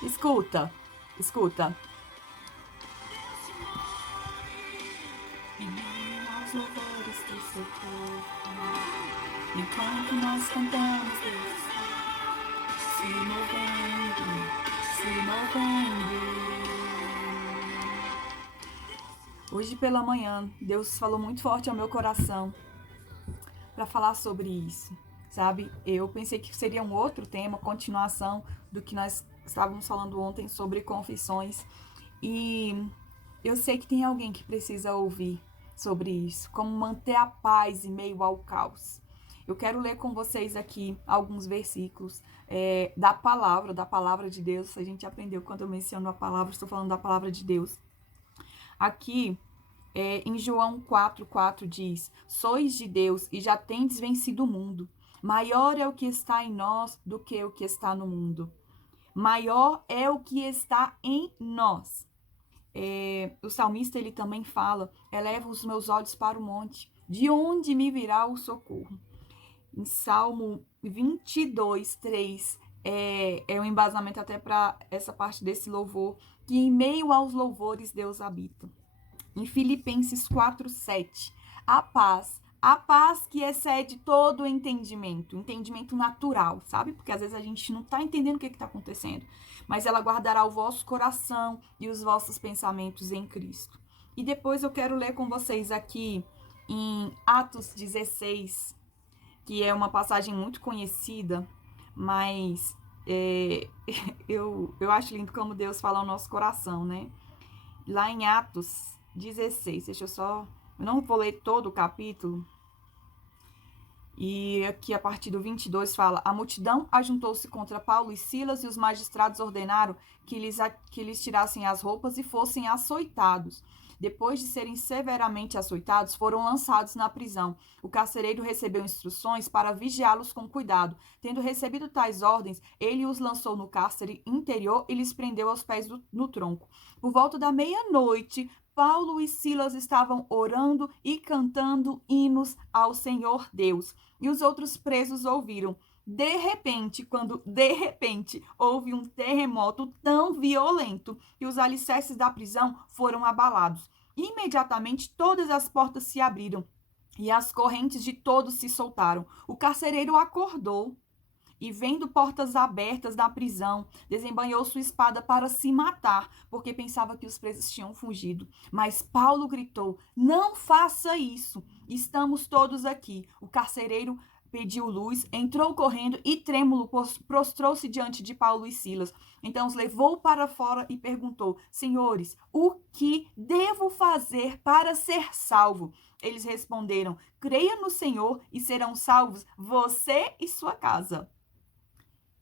Escuta, escuta. Aos louvores do seu povo, enquanto nós cantamos, Deus se movendo, se movendo. Hoje pela manhã, Deus falou muito forte ao meu coração para falar sobre isso, sabe? Eu pensei que seria um outro tema, continuação do que nós estávamos falando ontem sobre confissões. E eu sei que tem alguém que precisa ouvir sobre isso, como manter a paz em meio ao caos. Eu quero ler com vocês aqui alguns versículos da palavra de Deus. A gente aprendeu quando eu menciono a palavra, estou falando da palavra de Deus. Aqui, em João 4,4 diz: Sois de Deus e já tendes vencido o mundo. Maior é o que está em nós do que o que está no mundo. Maior é o que está em nós. O salmista ele também fala: eleva os meus olhos para o monte, de onde me virá o socorro? Em Salmo 22, 3, um embasamento até para essa parte desse louvor, que em meio aos louvores Deus habita. Em Filipenses 4, 7, a paz que excede todo o entendimento natural, sabe? Porque às vezes a gente não está entendendo o que está acontecendo, mas ela guardará o vosso coração e os vossos pensamentos em Cristo. E depois eu quero ler com vocês aqui em Atos 16, que é uma passagem muito conhecida, mas eu acho lindo como Deus fala ao nosso coração, né? Lá em Atos 16, deixa eu só... Eu não vou ler todo o capítulo. E aqui a partir do 22 fala: a multidão ajuntou-se contra Paulo e Silas, e os magistrados ordenaram que lhes tirassem as roupas e fossem açoitados. Depois de serem severamente açoitados, foram lançados na prisão. O carcereiro recebeu instruções para vigiá-los com cuidado. Tendo recebido tais ordens, ele os lançou no cárcere interior e lhes prendeu aos pés no tronco. Por volta da meia-noite, Paulo e Silas estavam orando e cantando hinos ao Senhor Deus. E os outros presos ouviram. De repente, houve um terremoto tão violento que os alicerces da prisão foram abalados. Imediatamente todas as portas se abriram e as correntes de todos se soltaram. O carcereiro acordou e, vendo portas abertas na prisão, desembanhou sua espada para se matar, porque pensava que os presos tinham fugido. Mas Paulo gritou: não faça isso, estamos todos aqui. O carcereiro pediu luz, entrou correndo e, trêmulo, prostrou-se diante de Paulo e Silas. Então os levou para fora e perguntou: senhores, o que devo fazer para ser salvo? Eles responderam: creia no Senhor e serão salvos você e sua casa.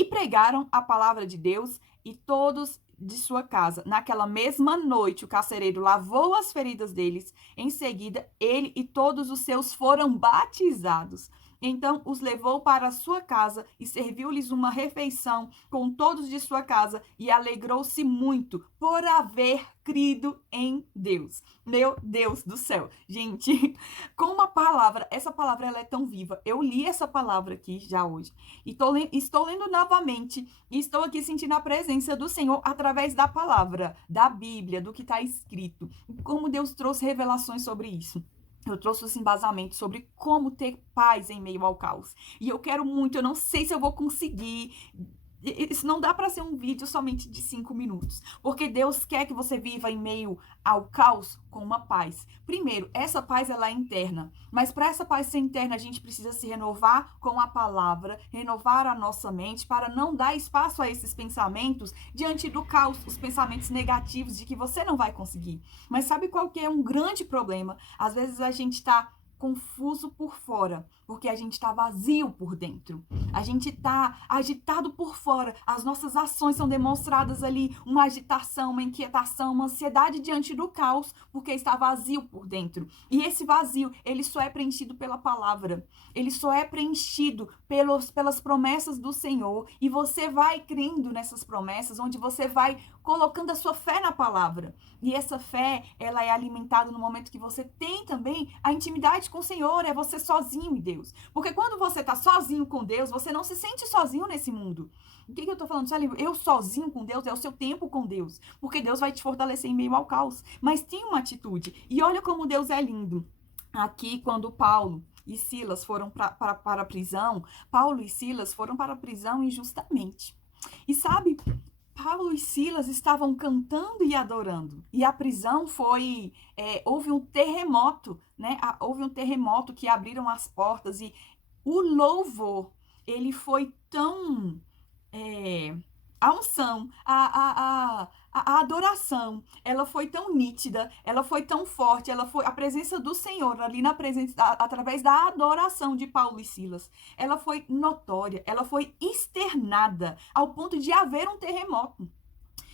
E pregaram a palavra de Deus e todos de sua casa. Naquela mesma noite, o carcereiro lavou as feridas deles. Em seguida, ele e todos os seus foram batizados. Então os levou para a sua casa e serviu-lhes uma refeição com todos de sua casa e alegrou-se muito por haver crido em Deus. Meu Deus do céu. Gente, como a palavra, essa palavra ela é tão viva. Eu li essa palavra aqui já hoje. E estou lendo novamente e estou aqui sentindo a presença do Senhor através da palavra, da Bíblia, do que está escrito. Como Deus trouxe revelações sobre isso. Eu trouxe esse embasamento sobre como ter paz em meio ao caos. E eu quero muito, eu não sei se eu vou conseguir. Isso não dá para ser um vídeo somente de 5 minutos, porque Deus quer que você viva em meio ao caos com uma paz. Primeiro, essa paz ela é interna, mas para essa paz ser interna, a gente precisa se renovar com a palavra, renovar a nossa mente para não dar espaço a esses pensamentos diante do caos, os pensamentos negativos de que você não vai conseguir. Mas sabe qual que é um grande problema? Às vezes a gente está confuso por fora, porque a gente está vazio por dentro. A gente está agitado por fora. As nossas ações são demonstradas ali, uma agitação, uma inquietação, uma ansiedade diante do caos, porque está vazio por dentro. E esse vazio, ele só é preenchido pela palavra. Ele só é preenchido pelas promessas do Senhor. E você vai crendo nessas promessas, onde você vai colocando a sua fé na palavra. E essa fé, ela é alimentada no momento que você tem também a intimidade intimidade com o Senhor, é você sozinho em Deus. Porque quando você está sozinho com Deus, você não se sente sozinho nesse mundo. O que eu estou falando? Eu sozinho com Deus é o seu tempo com Deus. Porque Deus vai te fortalecer em meio ao caos. Mas tem uma atitude. E olha como Deus é lindo. Aqui, quando Paulo e Silas foram para a prisão, Paulo e Silas foram para a prisão injustamente. E sabe, Paulo e Silas estavam cantando e adorando. E a prisão foi... houve um terremoto, né? Houve um terremoto que abriram as portas. E o louvor, ele foi tão... a unção, a adoração, ela foi tão nítida, ela foi tão forte, a presença do Senhor ali através da adoração de Paulo e Silas, ela foi notória, ela foi externada ao ponto de haver um terremoto.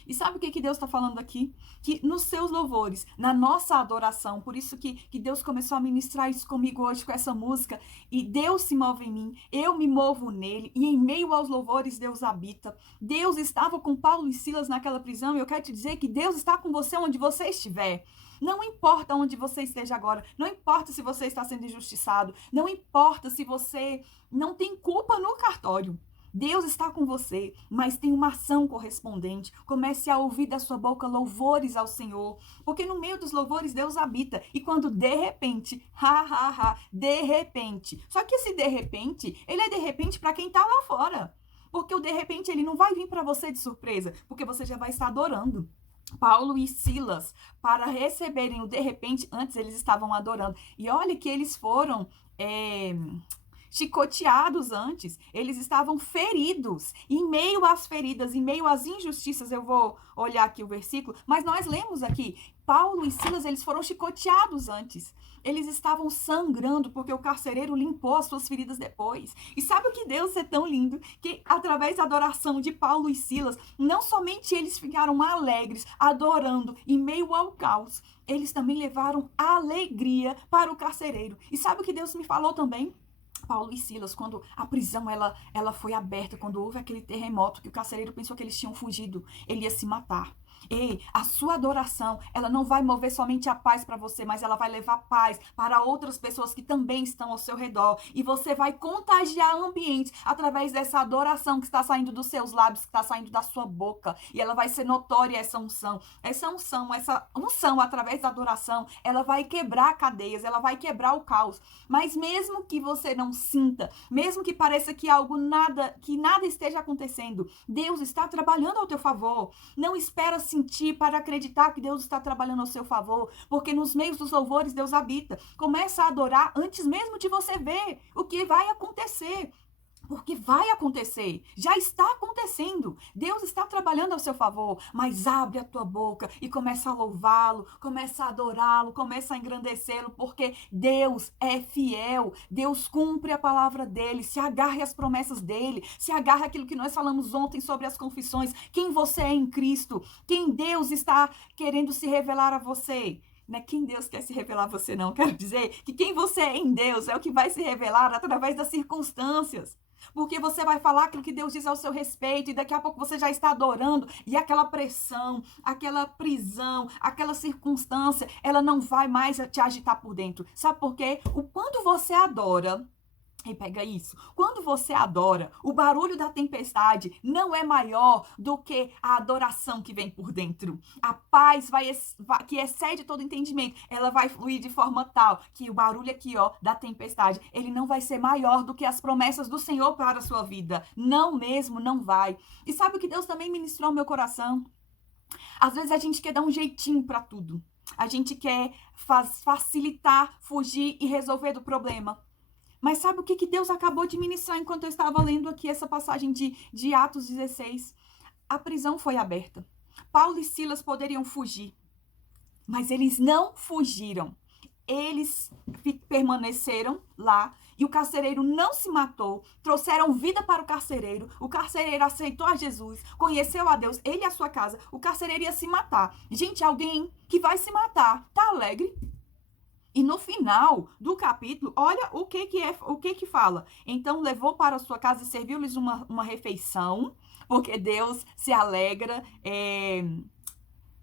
E sabe o que Deus está falando aqui? Que nos seus louvores, na nossa adoração, por isso que Deus começou a ministrar isso comigo hoje com essa música, e Deus se move em mim, eu me movo nele, e em meio aos louvores Deus habita. Deus estava com Paulo e Silas naquela prisão, e eu quero te dizer que Deus está com você onde você estiver. Não importa onde você esteja agora, não importa se você está sendo injustiçado, não importa se você não tem culpa no cartório. Deus está com você, mas tem uma ação correspondente. Comece a ouvir da sua boca louvores ao Senhor, porque no meio dos louvores Deus habita. E quando de repente, de repente. Só que esse de repente, ele é de repente para quem está lá fora. Porque o de repente ele não vai vir para você de surpresa, porque você já vai estar adorando. Paulo e Silas, para receberem o de repente, antes eles estavam adorando. E olha que eles foram... chicoteados antes, eles estavam feridos, em meio às feridas, em meio às injustiças, eu vou olhar aqui o versículo, mas nós lemos aqui, Paulo e Silas, eles foram chicoteados antes, eles estavam sangrando, porque o carcereiro limpou as suas feridas depois, e sabe o que Deus é tão lindo? Que através da adoração de Paulo e Silas, não somente eles ficaram alegres, adorando, em meio ao caos, eles também levaram alegria para o carcereiro, e sabe o que Deus me falou também? Paulo e Silas, quando a prisão ela foi aberta, quando houve aquele terremoto, que o carcereiro pensou que eles tinham fugido, ele ia se matar. Ei, a sua adoração, ela não vai mover somente a paz para você, mas ela vai levar paz para outras pessoas que também estão ao seu redor. E você vai contagiar o ambiente através dessa adoração que está saindo dos seus lábios, que está saindo da sua boca. E ela vai ser notória, essa unção. Essa unção através da adoração, ela vai quebrar cadeias, ela vai quebrar o caos. Mas mesmo que você não sinta, mesmo que pareça que nada esteja acontecendo, Deus está trabalhando ao teu favor. Não espera sentir para acreditar que Deus está trabalhando ao seu favor, porque nos meios dos louvores Deus habita. Começa a adorar antes mesmo de você ver o que vai acontecer. Porque vai acontecer, já está acontecendo. Deus está trabalhando ao seu favor, mas abre a tua boca e começa a louvá-lo, começa a adorá-lo, começa a engrandecê-lo, porque Deus é fiel, Deus cumpre a palavra dele, se agarre às promessas dele, se agarre àquilo que nós falamos ontem sobre as confissões, quem você é em Cristo, quem Deus está querendo se revelar a você. Não é quem Deus quer se revelar a você, não. Quero dizer que quem você é em Deus é o que vai se revelar através das circunstâncias. Porque você vai falar aquilo que Deus diz ao seu respeito e daqui a pouco você já está adorando e aquela pressão, aquela prisão, aquela circunstância, ela não vai mais te agitar por dentro. Sabe por quê? Quando você adora... E pega isso. Quando você adora, o barulho da tempestade não é maior do que a adoração que vem por dentro. A paz que excede todo entendimento, ela vai fluir de forma tal que o barulho aqui, da tempestade, ele não vai ser maior do que as promessas do Senhor para a sua vida. Não mesmo, não vai. E sabe o que Deus também ministrou no meu coração? Às vezes a gente quer dar um jeitinho para tudo. A gente quer facilitar, fugir e resolver do problema. Mas sabe o que Deus acabou de ministrar enquanto eu estava lendo aqui essa passagem de Atos 16? A prisão foi aberta. Paulo e Silas poderiam fugir, mas eles não fugiram. Eles permaneceram lá e o carcereiro não se matou. Trouxeram vida para o carcereiro aceitou a Jesus, conheceu a Deus, ele e a sua casa. O carcereiro ia se matar. Gente, alguém que vai se matar, tá alegre? E no final do capítulo, olha o que fala. Então levou para a sua casa e serviu-lhes uma refeição, porque Deus se alegra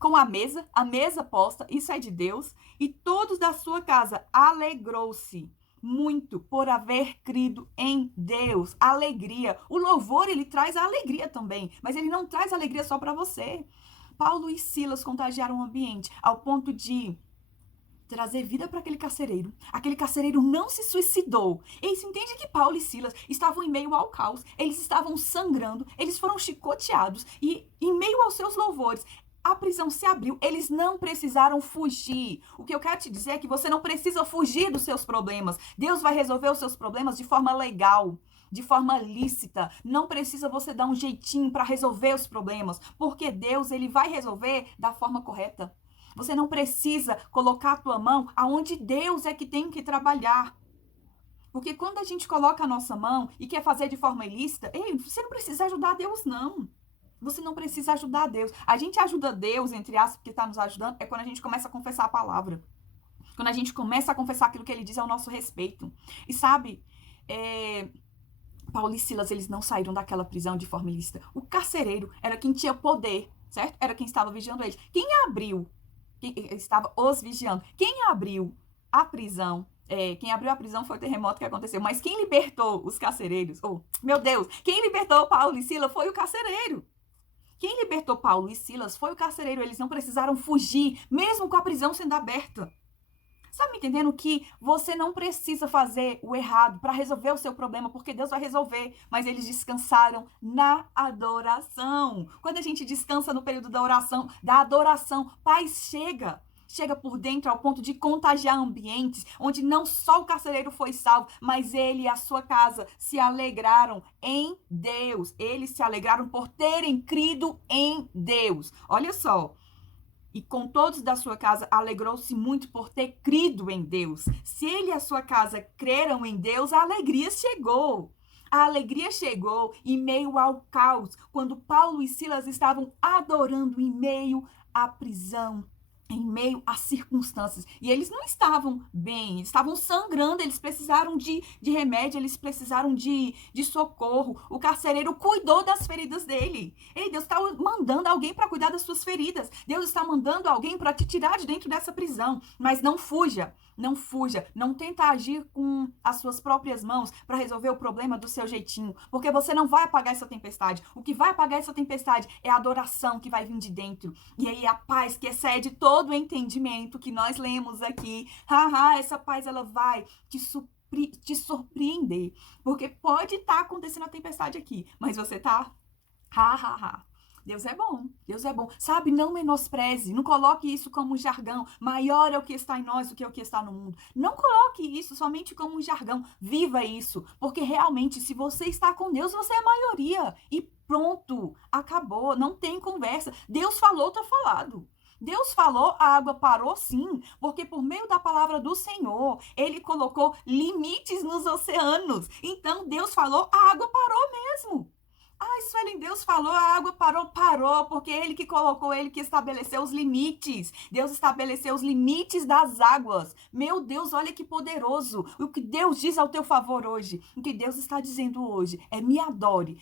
com a mesa posta, isso é de Deus, e todos da sua casa alegrou-se muito por haver crido em Deus. Alegria. O louvor, ele traz a alegria também, mas ele não traz alegria só para você. Paulo e Silas contagiaram o ambiente ao ponto de trazer vida para aquele carcereiro. Aquele carcereiro não se suicidou. E você entende que Paulo e Silas estavam em meio ao caos. Eles estavam sangrando, eles foram chicoteados e em meio aos seus louvores, a prisão se abriu, eles não precisaram fugir. O que eu quero te dizer é que você não precisa fugir dos seus problemas. Deus vai resolver os seus problemas de forma legal, de forma lícita. Não precisa você dar um jeitinho para resolver os problemas, porque Deus, ele vai resolver da forma correta. Você não precisa colocar a tua mão aonde Deus é que tem que trabalhar. Porque quando a gente coloca a nossa mão e quer fazer de forma ilícita, ei, você não precisa ajudar Deus, não. Você não precisa ajudar Deus. A gente ajuda Deus, entre aspas, que está nos ajudando, é quando a gente começa a confessar a palavra. Quando a gente começa a confessar aquilo que ele diz ao nosso respeito. E sabe, Paulo e Silas, eles não saíram daquela prisão de forma ilícita. O carcereiro era quem tinha poder, certo? Era quem estava vigiando eles. Quem abriu? Quem estava os vigiando. Quem abriu a prisão? Quem abriu a prisão foi o terremoto que aconteceu. Mas quem libertou os carcereiros? Oh, meu Deus! Quem libertou Paulo e Silas foi o carcereiro. Quem libertou Paulo e Silas foi o carcereiro. Eles não precisaram fugir, mesmo com a prisão sendo aberta. Está me entendendo que você não precisa fazer o errado para resolver o seu problema, porque Deus vai resolver. Mas eles descansaram na adoração. Quando a gente descansa no período da oração, da adoração, paz chega por dentro ao ponto de contagiar ambientes onde não só o carcereiro foi salvo, mas ele e a sua casa se alegraram em Deus. Eles se alegraram por terem crido em Deus. Olha só. E com todos da sua casa alegrou-se muito por ter crido em Deus. Se ele e a sua casa creram em Deus, a alegria chegou. A alegria chegou em meio ao caos, quando Paulo e Silas estavam adorando em meio à prisão, em meio às circunstâncias. E eles não estavam bem, eles estavam sangrando, eles precisaram de remédio, eles precisaram de socorro. O carcereiro cuidou das feridas dele. Ei, Deus está mandando alguém para cuidar das suas feridas. Deus está mandando alguém para te tirar de dentro dessa prisão. Mas não fuja, não fuja. Não tenta agir com as suas próprias mãos para resolver o problema do seu jeitinho. Porque você não vai apagar essa tempestade. O que vai apagar essa tempestade é a adoração que vai vir de dentro. E aí a paz que excede todo o entendimento que nós lemos aqui, essa paz ela vai te surpreender, porque pode estar acontecendo a tempestade aqui, mas você tá, Deus é bom, Deus é bom. Sabe, não menospreze, não coloque isso como um jargão. Maior é o que está em nós do que o que está no mundo. Não coloque isso somente como um jargão. Viva isso, porque realmente, se você está com Deus, você é a maioria. E pronto, acabou, não tem conversa. Deus falou, tá falado. Deus falou, a água parou sim, porque por meio da palavra do Senhor, ele colocou limites nos oceanos. Então, Deus falou, a água parou mesmo. Suelen, Deus falou, a água parou, porque ele que colocou, ele que estabeleceu os limites. Deus estabeleceu os limites das águas. Meu Deus, olha que poderoso. O que Deus diz ao teu favor hoje, o que Deus está dizendo hoje é me adore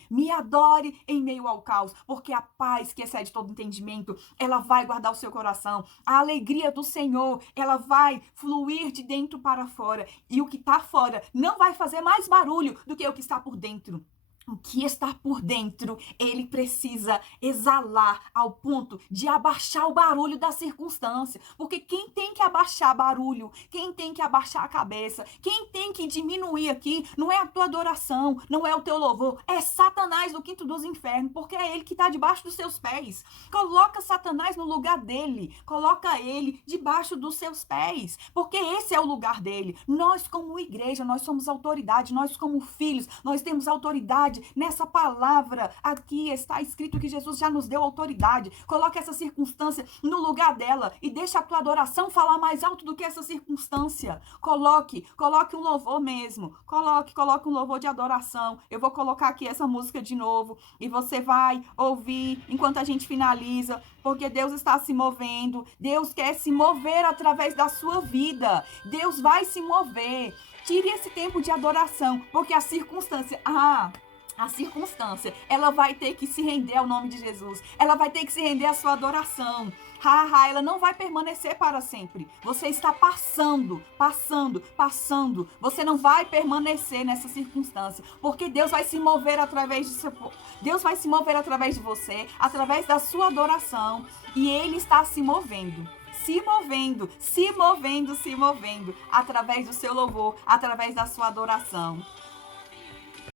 em meio ao caos, porque a paz que excede todo entendimento, ela vai guardar o seu coração. A alegria do Senhor, ela vai fluir de dentro para fora, e o que está fora não vai fazer mais barulho do que o que está por dentro. O que está por dentro, ele precisa exalar ao ponto de abaixar o barulho da circunstância. Porque quem tem que abaixar barulho, quem tem que abaixar a cabeça, quem tem que diminuir aqui, não é a tua adoração, não é o teu louvor, é Satanás do quinto dos infernos, porque é ele que está debaixo dos seus pés. Coloca Satanás no lugar dele, coloca ele debaixo dos seus pés, porque esse é o lugar dele. Nós como igreja, nós somos autoridade, nós como filhos, nós temos autoridade. Nessa palavra aqui está escrito que Jesus já nos deu autoridade. Coloque essa circunstância no lugar dela e deixa a tua adoração falar mais alto do que essa circunstância. Coloque um louvor mesmo. Coloque um louvor de adoração. Eu vou colocar aqui essa música de novo e você vai ouvir enquanto a gente finaliza, porque Deus está se movendo. Deus quer se mover através da sua vida. Deus vai se mover. Tire esse tempo de adoração, porque a circunstância... a circunstância, ela vai ter que se render ao nome de Jesus. Ela vai ter que se render à sua adoração. Ela não vai permanecer para sempre. Você está passando. Você não vai permanecer nessa circunstância, porque Deus vai se mover através de Deus vai se mover através de você, através da sua adoração, e Ele está se movendo, através do seu louvor, através da sua adoração.